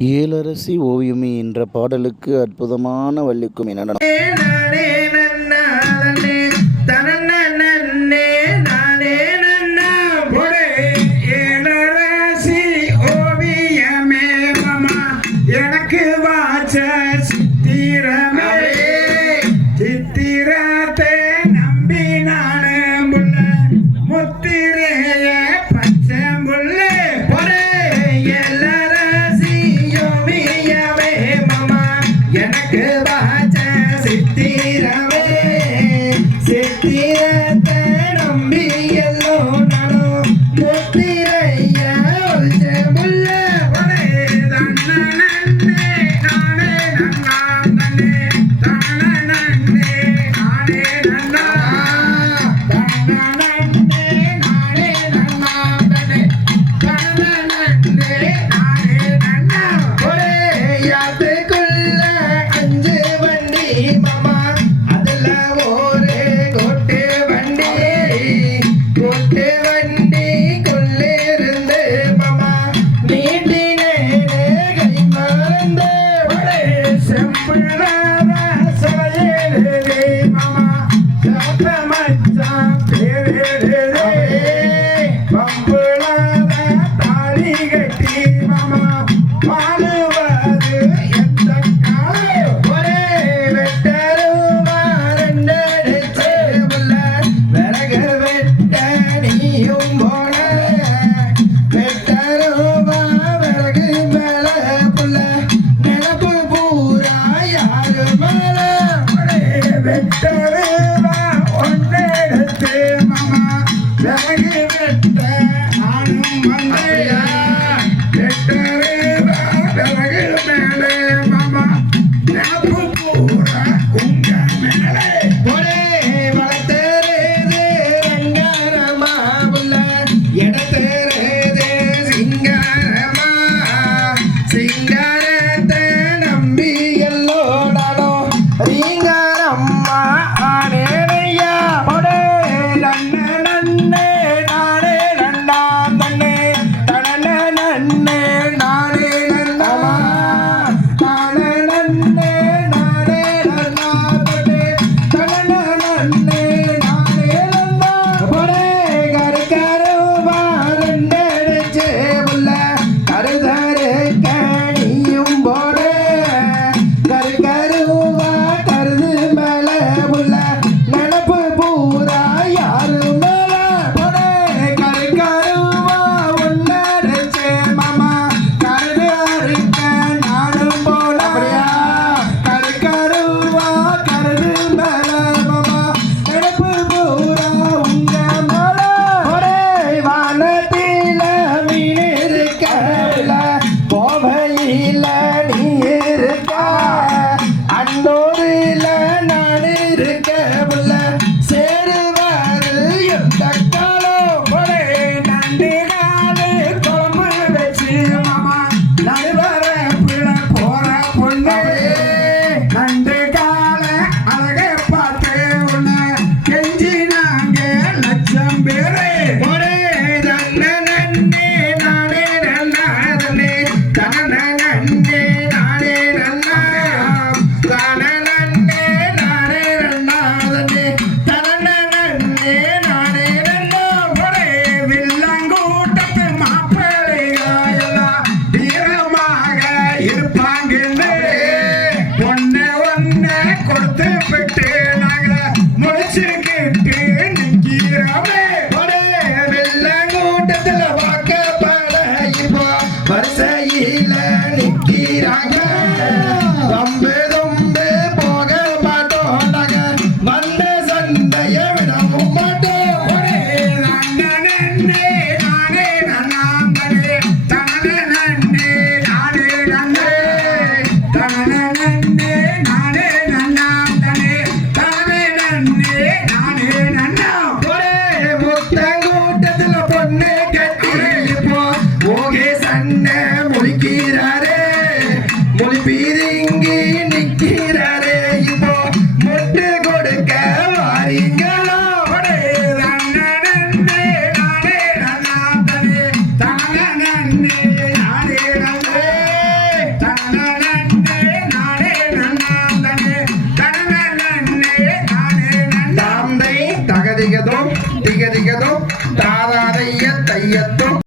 ஏலரசி ஓவியமி என்ற பாடலுக்கு அற்புதமான வள்ளிக்கும் நடனம் Oh. Hallelujah. வரிசையில நிற்கிறாங்க. வம்பு தொம்பு போக மாட்டோண்டாங்க வந்த சண்டைய விடவும் மாட்டோம். ஒரே முத்தங்கூட்டத்துல பொண்ணு கட்டி போ ஓகே. now.